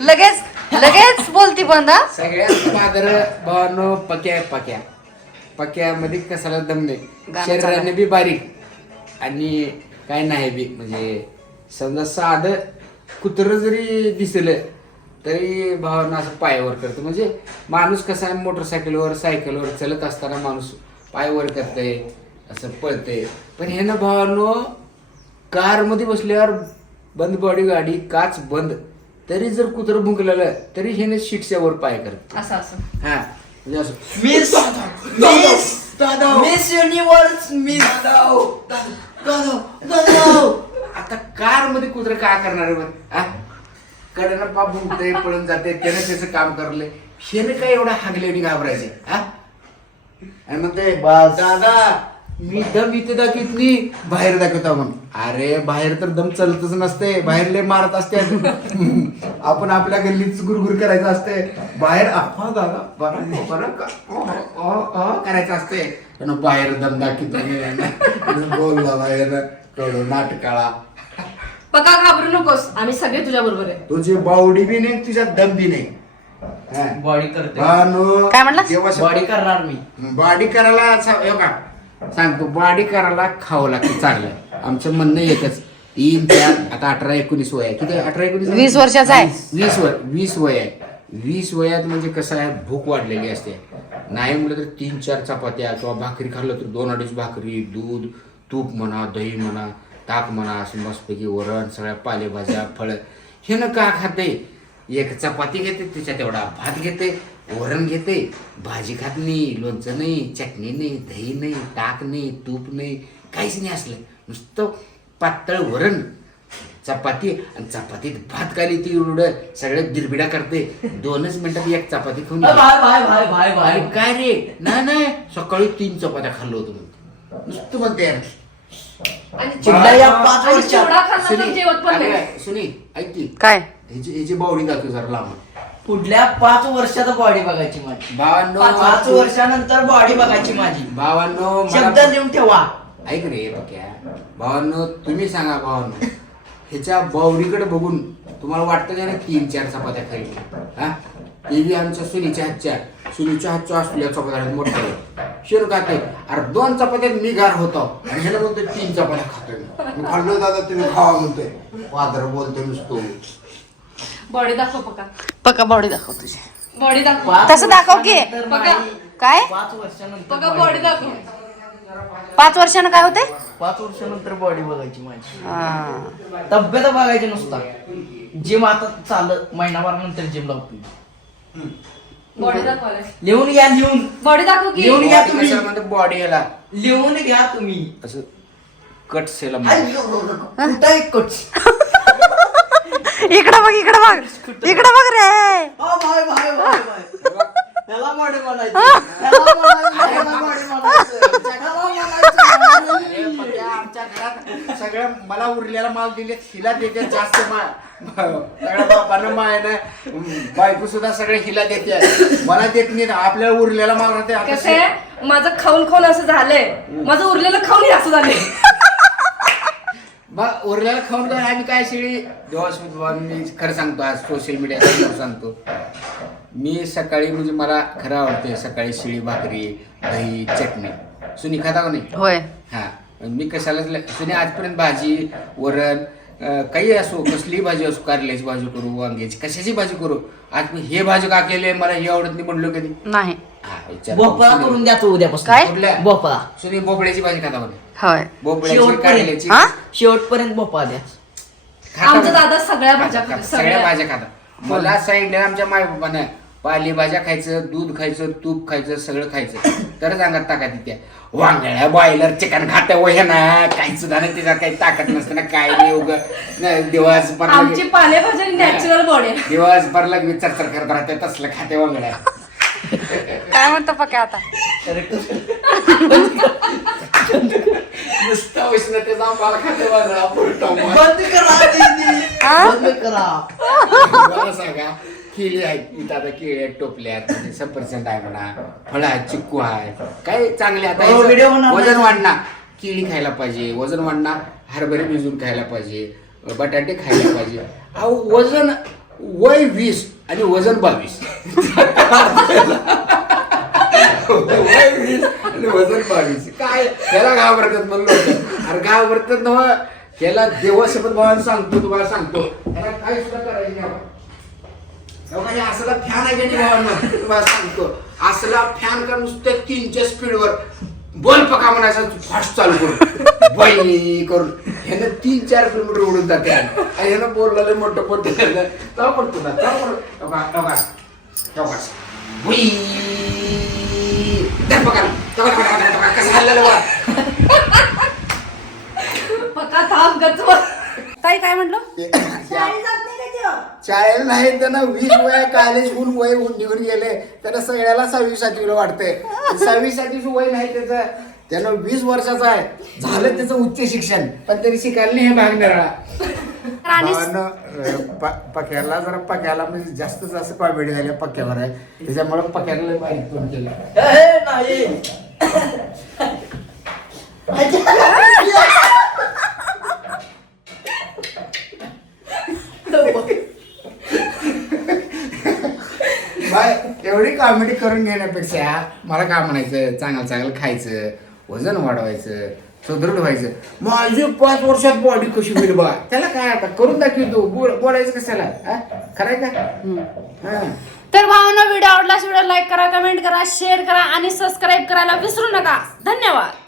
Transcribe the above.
लगेच लगेच बोलती बंद. सगळ्यात मागर भावानो पक्यामध्ये कसाला दम नाही, शरीराने बी बारीक आणि काय नाही बी. म्हणजे समजा साधं कुत्र जरी दिसलं तरी भावांना असं पायावर करतो. म्हणजे माणूस कसा आहे, मोटरसायकलवर सायकलवर चलत असताना माणूस पायावर करतंय, असं पळतंय. पण हे ना भावांनो, कारमध्ये बसल्यावर बंद बॉडी गाडी, काच बंद, तरी जर कुत्र भुंकलेलं तरी हे शीटच्या वर पाय करत असं असं. हा म्हणजे असं मिस युनिव्हर्स मिस आता कार मध्ये कुत्र काय करणार आहे बरं? कडेनं पाप भुंकतंय, पळून जाते, त्यानं त्याचं काम करलंय. शेने काय एवढा हागले घाबरायचे हा? आणि मग ते दादा मी दम इथे दाखवत नाही, बाहेर दाखवतो म्हणून. अरे बाहेर तर दम चलतच नसते, बाहेर लय मारत असते. आपण आपल्या गल्लीच गुरगुर करायचं असते, बाहेर अफवा दादा बरं करायचं असते. पण बाहेर दम दाखवत बोलला बाहेर कडू नाटकाळा. पका घाबरू नकोस, आम्ही सगळे तुझ्या बरोबर आहे. तुझी बावडी बी नाही, तुझ्या दम बी नाही. बॉडी करते. काय म्हणलास? बॉडी करणार मी. बॉडी करायला सांगतो, बॉडी करायला खावं लागतं चांगलं. आमचं म्हणणं एकच, 3, 4 आता 18, 19 वय आहे. किती 18, 19 20 वर्षाचा आहे. 20 वय आहे. 20 वयात म्हणजे कसं आहे, भूक वाढलेली असते. नाही म्हटलं तर 3-4 चपात्या किंवा भाकरी खाल्लं तर 2-2.5 भाकरी, दूध, तूप म्हणा, दही म्हणा, ताक म्हणा, असं मस्तपैकी वरण, सगळ्या पालेभाज्या, फळं. हे न का खाते, एक चपाती घेते, त्याच्यात एवढा भात घेते, वरण घेते, भाजी खात नाही, लोणचं नाही, चटणी नाही, दही नाही, ताक नाही, तूप नाही, काहीच नाही असलं. नुसतं पातळ वरण, चपाती, आणि चपातीत भात खाली ती उरड सगळं गिरबिडा करते. 2च मिनिटात एक चपाती खाऊन भाई काय रे, नाही सकाळी 3 चपात्या खाल्लो होतो नुसतं म्हणते. चिडल्या 5 वर्षात सुनी ऐक की, काय ह्याची बावडी दाखव जरा लांब. पुढल्या 5 वर्षात बॉडी बघायची माझी. भावांनो 5 वर्षानंतर बॉडी बघायची माझी. भावांनो शब्द लिहून ठेवा. ऐक रे बघ्या भावांनो, तुम्ही सांगा भावांनो, ह्याच्या बावडीकडे बघून तुम्हाला वाटतं का ना 3-4 चपात्या खाली? हा, ते बी आमच्या सुनीच्या हातच्या असलेल्या चपात्या मोठ्या शेर खाते. अरे 2 चपात्यात मी गार होतो आणि ह्याला म्हणतोय 3 चपात्या खातोय. मी खाल्लो दादा, तुम्ही खावा म्हणतोय. पादर बोलतोय नुसतो. बॉडी दाखव पका. पका बॉडी दाखव तुझी. बॉडी दाखव. 5 तसं दाखव की. वर्षानंतर बघा. नाही, काय? 5 वर्षानंतर पका body बॉडी बघायची. दाखव. 5 वर्षानं काय होते? 5 वर्षानंतर बॉडी बघायची माझी. हा. तब्येत बघायची नुसता. जिम आता चालत महिनाभरानंतर जिम लावतो. बॉडी दाखव. लिहून घ्या, लिहून बॉडी दाखव की. लिहून घ्या तुम्ही. बॉडी ह्याला लिहून घ्या तुम्ही. असं कट सेला कुठं एक कोच. इकडं बघ, इकडं बघ, इकडं बघ रे. भाई त्याला बॉडी म्हणायचं. त्याला बॉडी म्हणायचं. आमच्या घरात सगळं मला उरलेला माल दिले, हिला देते जास्त माल. सगळ्या बापानं मायनं बायको सुद्धा सगळे हिला देते, मला देत नाही. आपल्याला उरलेला माल राहते. कसं आहे, माझं खाऊन खाऊन असं झालंय, माझं उरलेलं खाऊन असं झालंय. मग उरलेला खाऊन काय आम्ही काय शिळी दिवस. मी खरं सांगतो, आज सोशल मीडियावर सांगतो, मी सकाळी म्हणजे मला खरं आवडते सकाळी शिळी भाकरी, दही, चटणी. सुनी खाता का नाही? होय. हा, मी कशालाच सुनी आजपर्यंत भाजी, वरण, काही असो, कसलीही भाजी असो, कारल्याची भाजी करू, वांग्याची, कशाची भाजी करू, आज मी हे भाजी का केली मला हे आवडत नाही म्हणलो कधी नाही. हा, विचार. भोपळा करून द्या तो उद्यापासून. काय? कुठल्या? भोपळा. सुनी भोपळ्याची भाजी खाता म्हणे. होय. भोपळ्याची, कारल्याची. हा? शेवटपर्यंत भोपळा द्या. खाता आमचा म्हणे. दादा सगळ्या भाज्या खाता, खातो, सगळ्या सगळ्या. भाज्या खाता. मला सांगितलं आमच्या मायबापानं, पालेभाज्या खायचं, दूध खायचं, तूप खायचं, सगळं खायचं. तरच अंगात ताकद येते. वांगड्या, बॉयलर, चिकन खातं वय ना, काही सुद्धा नाही, त्याच्यात काही ताकद नसते ना, काय नाही. उगं दिवसभर आमची पालेभाज्या नॅचरल बॉडी आहे. दिवसभर लगे चरचर करत राहते, तसलं खाते वांगड्या. काय म्हणतो पक्या आता? नुसतं उष्णतेचा मला खाते वांगडा बंद करा दीदी. बंद करा. मला सांगा, केळी आहेत, इथं आता केळी आहेत, टोपल्या आहेत, म्हणजे सफरचंद आहे म्हणा, फळं आहेत, चिक्कू आहे, काय चांगले. आता हो, व्हिडिओ बनवणार वजन नाही. वाढणार, केळी खायला पाहिजे, वजन वाढणार, हरभरे भिजून खायला पाहिजे, बटाटे खायला पाहिजे. अहो वजन वय 20 आणि वजन 22. वय 20 आणि वजन 22. काय त्याला घाबरतात म्हणलं होतं. अरे घाबरतात ना, त्याला देवासोबत भावानं सांगतो, तुम्हाला सांगतो त्याला काय सुद्धा करायचं नाही. तेव्हा असला फॅन आहे की भावांना तुम्हाला सांगतो, असला फॅन का नुसतं 3च्या स्पीडवर बोल पका म्हणायचा फास्ट चालू करून बाई करून ह्यानं 3-4 किलोमीटर उडून जाते. आणि ह्यानं बोललेलं मोठं पोट तेव्हा पडतो ना, तेव्हा कसं हल्लेलं वा. पक्का थांब गच्च. ताई काय म्हटलं? शाळेला नाही त्यांना 20 वय कॉलेज होऊन वय होऊन निघून गेले. त्याला सगळ्याला 6वी-7वीला वाटतंय. 6वी-7वीचं वय नाही त्याचं, त्यानं 20 वर्षाचं आहे. झालं त्याचं उच्च शिक्षण, पण तरी शिकायला नाही हे भाग निराळा. पक्याला जरा पक्याला म्हणजे जास्त कॉमेडी झाली पक्यावर आहे, त्याच्यामुळे पक्याला बारीक फोन केला. नाही बाय एवढी कॉमेडी करून घेण्यापेक्षा मला काय म्हणायचं, चांगलं चांगलं खायचं, वजन वाढवायचं, सुदृढ व्हायचं. माझी 5 वर्षात बॉडी कशी होईल बा, त्याला काय आता करून दाखवतो. बोलायचं कशाला, खरंय का? तर भावांनो, व्हिडिओ आवडला, व्हिडिओ लाईक करा, कमेंट करा, शेअर करा आणि सबस्क्राईब करायला विसरू नका. धन्यवाद.